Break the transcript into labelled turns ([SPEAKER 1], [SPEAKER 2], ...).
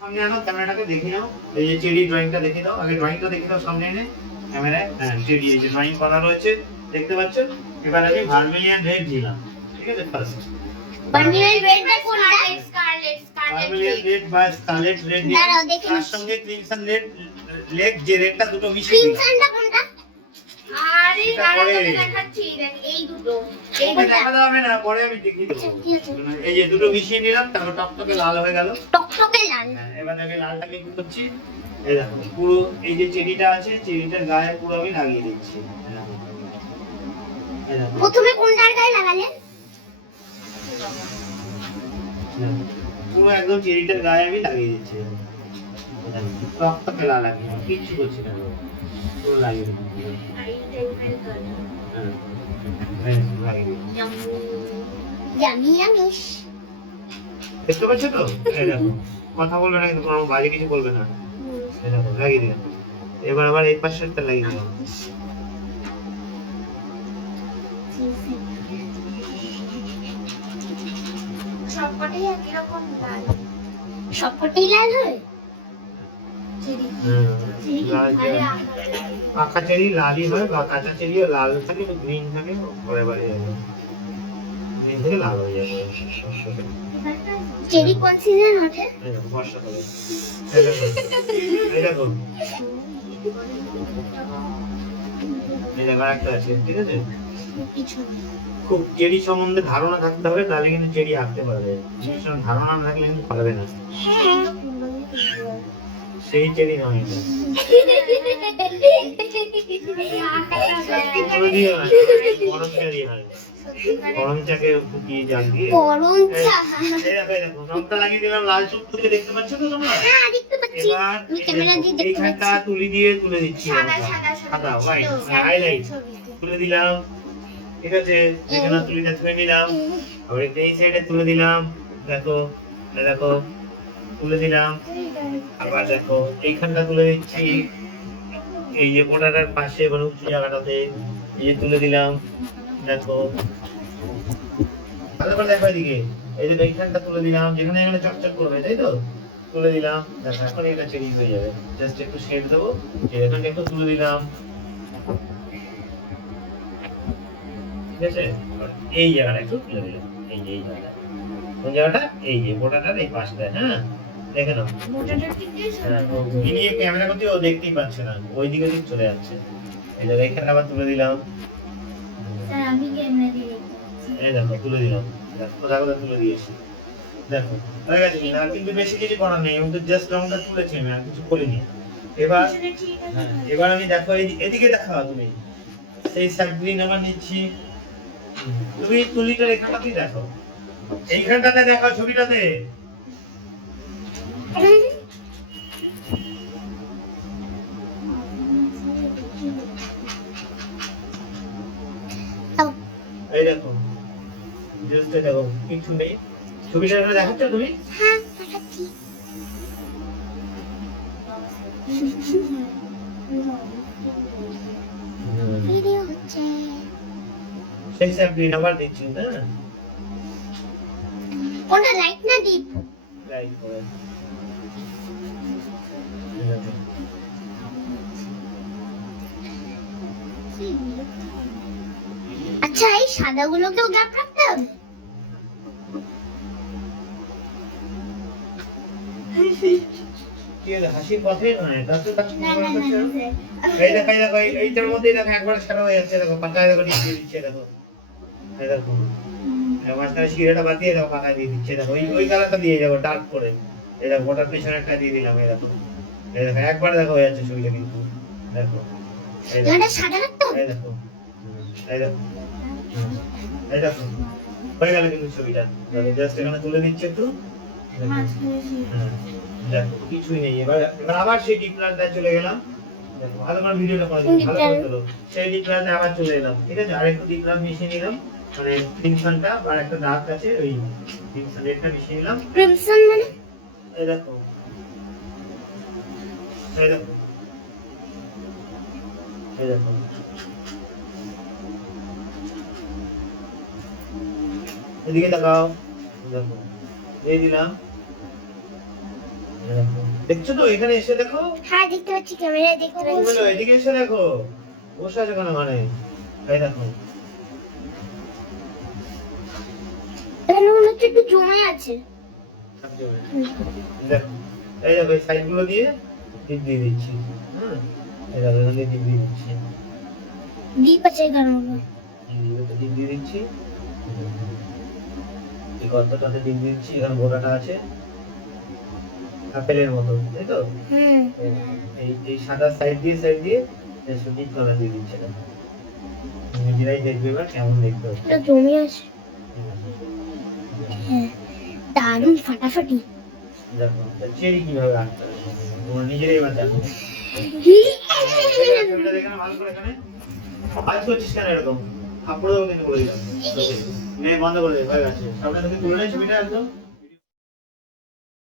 [SPEAKER 1] সামনে আনো ক্যামেরাটাকে দেখে নাও এই যে চেরি ড্রয়িংটা দেখে দাও আগে ড্রয়িংটা দেখে দাও সামনে এনে ক্যামেরায় হ্যাঁ চেরি এই যে ড্রয়িং করা রয়েছে দেখতে পাচ্ছ এবার আমি ভার্মিলিয়ান রেড দিলাম ঠিক আছে ফার্স্ট
[SPEAKER 2] বার্মিয়ান রেডটা কোনটা
[SPEAKER 3] স্কারলেট স্কারলেট
[SPEAKER 1] ভার্মিলিয়ান রেড বা স্কারলেট রেড
[SPEAKER 2] দাঁড়াও, দেখে
[SPEAKER 1] তার
[SPEAKER 2] নিচ্ছি।
[SPEAKER 1] সঙ্গে ক্রিমসন রেড লেগ যে রেডটা দুটো মিশিয়ে দিলাম
[SPEAKER 2] ক্রিমসনটা কোনটা
[SPEAKER 3] আরে
[SPEAKER 1] এটা
[SPEAKER 3] দাঁড়া
[SPEAKER 1] পরে।
[SPEAKER 3] তোকে দেখাচ্ছি দেখ এই দুটো এই
[SPEAKER 1] ওকে
[SPEAKER 3] দুটো।
[SPEAKER 1] না পরে আমি দেখিয়ে দেবো। এই যে দুটো মিশিয়ে নিলাম তারপর টকটকে লাল হয়ে গেল।
[SPEAKER 2] টকটকে লাল।
[SPEAKER 1] এবার আমি লালটাকে কি করছি? এই দেখো পুরো এই যে চেরিটা আছে চেরিটার গায়ে পুরো আমি লাগিয়ে দিচ্ছি। এই দেখো। এই দেখো,
[SPEAKER 2] প্রথমে কোনটার গায়ে লাগালেন
[SPEAKER 1] পুরো একদম চেরিটার গায়ে আমি লাগিয়ে দিচ্ছি। কিচ্ছু করছি না পুরো দেখতে পাচ্ছ তো? কথা বলবে না কিন্তু কোনো বাজে কিছু বলবে না। লাগিয়ে দিলাম। এবার আবার এই পাশেরটা লাগিয়ে দিলাম।
[SPEAKER 3] সবকটাই একই রকম লাল।
[SPEAKER 2] সবকটাই লাল হ্যাঁ,
[SPEAKER 1] লাল চেরি। পাকা চেরি লালই হয় বা কাঁচা চেরিও লাল থাকে গ্রিন থাকে পরে বাড়ি যাবে গ্রিন থেকে লাল হয়ে যাবে
[SPEAKER 2] চেরি কোন সিজন ওঠে?
[SPEAKER 1] বর্ষাকালে। এই দেখো এই দেখো। আরেকটা আছে ঠিক আছে? খুব চেরি সম্বন্ধে ধারণা থাকতে হবে তাহলে কিন্তু চেরি আঁকতে পারবে। ধারণা না থাকলে কিন্তু পারবে না। সেই চেরি নয় হয়, গরম চেরি হয় গরম চাকে ফুটিয়ে জাল দিয়ে
[SPEAKER 2] গরম চা
[SPEAKER 1] এই দেখো, এই দেখো, রংটা লাগিয়ে দিলাম লাল চুক্তুকে দেখতে পাচ্ছ তো তোমরা
[SPEAKER 2] হ্যাঁ দেখতে পাচ্ছি
[SPEAKER 1] এবার
[SPEAKER 2] আমি ক্যামেরা দিয়ে দেখতে
[SPEAKER 1] এইখানটা তুলি দিয়ে তুলে দিচ্ছি
[SPEAKER 3] সাদা
[SPEAKER 1] হোয়াইট হাইলাইট তুলে দিলাম ঠিক আছে এখানে তুলিটা তুলে নিলাম আবার এই সাইডে তুলে দিলাম দেখো দেখো তুলে দিলাম আবার দেখো, এইখানটা তুলে দিচ্ছি। এই যে কোটাটার পাশে মানে উঁচু জায়গাটাতে এই যে তুলে দিলাম। দেখো। দেখো এদিকে। এই যে এইখানটা তুলে দিলাম, যেখানে এখানে চকচক করবে, তাই তো? তুলে দিলাম। দেখো, এখন এটা চেঞ্জ হয়ে যাবে। জাস্ট একটু শেড দেবো। একটু তুলে দিলাম। ঠিক আছে? এই জায়গাটা একটু তুলে দিলাম। এই যে, এই জায়গাটা। কোন জায়গাটা? এই যে গোটাটার এই পাশটা হ্যাঁ? দেখে নাও। ক্যামেরা করতে ও দেখতেই পাচ্ছে না। ওই দিকে দিক চলে যাচ্ছে। এই দেখো এখানে আবার তুলে দিলাম।
[SPEAKER 3] আমি ক্যামেরা দিয়ে
[SPEAKER 1] এই দেখো তুলে দিলাম। দেখো কোথা কোথা তুলে দিয়েছি। দেখো হয়ে গেছে কিনা? আর কিন্তু বেশি কিছু করার নেই আমি তো জাস্ট রংটা তুলেছি আমি আর কিছু করিনি। এবার হ্যাঁ, এবার আমি দেখো এই এদিকে দেখাও তুমি। সেই সাইড গ্রিন আমার নিচ্ছি। তুমি তুলিটা এখানটাতেই দেখো। এইখানটাতে দেখাও ছবিটাতে। এই দেখো জাস্ট দেখো কিছু নেই। ছবিটা দেখাচ্ছ তুমি?
[SPEAKER 2] হ্যাঁ। দেখাচ্ছি ভিডিও হচ্ছে
[SPEAKER 1] সেই সাইড গ্রিন আবার দিচ্ছি না
[SPEAKER 2] কোনটা লাইট না ডিপ আচ্ছা এই সাদাগুলোকেও গ্যাপ রাখতে হবে?
[SPEAKER 1] হাসির পথে নয় এই দেখো এই দেখো এইটার মধ্যেই দেখো একবার ছাড়া হয়ে যাচ্ছে দেখো পাতায় দেখো দিয়ে দিচ্ছে দেখো। দেখো। মাঝখানে শিরাটা বাদ দিয়ে পাতায় দিয়ে দিচ্ছে। দেখো ওই ওই কালারটা দিয়ে যাব ডার্ক করে। পেছনে একটা দিয়ে দিলাম এই দেখো। একবার দেখো হয়ে যাচ্ছে ছবিটা কিন্তু। দেখো এই দেখো
[SPEAKER 2] এটা সাদা রাখতে হবে
[SPEAKER 1] এই দেখো এই দেখো হুম, এই দেখো হয়ে গেল কিন্তু ছবিটা। দেখো জাস্ট এখানে তুলে দিচ্ছে একটু। দেখো। হ্যাঁ, দেখো কিছুই নেই। এবার আবার সেই ডিপ চলে গেলাম। ভালো করে ভিডিওটা করে ভালো করে তোলো। সেই ডিপ আবার চলে এলাম। ঠিক আছে? আর একটু ডিপ প্ল্যান মিশিয়ে নিলাম। মানে ক্রিমসনটা আর একটা দাগ আছে ওই ক্রিমসন রেডটা মিশিয়ে নিলাম।
[SPEAKER 2] ক্রিমসন মানে?
[SPEAKER 1] এই দেখো। এই দেখো। এই দেখো। এদিকে তাকাও। এই দেখো। এই দিলাম। দেখছ তো এখানে এসে দেখো।
[SPEAKER 2] হ্যাঁ দেখতে পাচ্ছি ক্যামেরায় দেখতে পাচ্ছি।
[SPEAKER 1] এদিকে এসে দেখো। বসে আছে কেন মানে এই দেখো।
[SPEAKER 2] এখানে মনে হচ্ছে একটু জমে আছে।
[SPEAKER 1] এই দেখো এই সাইড দিয়ে দিচ্ছি। এই দেখো এখান দিয়ে দিয়ে দিচ্ছি।
[SPEAKER 2] আছে এখানে
[SPEAKER 1] টিপ দিয়ে দিচ্ছি। এই গর্তটাতে টিপ দিয়ে দিচ্ছি এখানে গোড়াটা আছে। আপেলের মতো তাই তো?
[SPEAKER 2] হুম।
[SPEAKER 1] এই এই সাদা সাইড দিয়ে সাইড দিয়ে সুন্দর দিয়ে দিচ্ছে। নিজেরাই দেখবে এবার কেমন দেখতে
[SPEAKER 2] এটা আছে। দারুণ ফাটাফাটি।
[SPEAKER 1] দেখো চেরি কীভাবে হবে? নিজেরাই এবার দেখো। ভালো করে এখানে আজ করছিস কেন এরকম? থাপ্পড় দেবো কিন্তু বলে দিলাম। নে বন্ধ করে দে হয়ে গেছে। সামনে থেকে তুলে নেই ছবিটা একদম।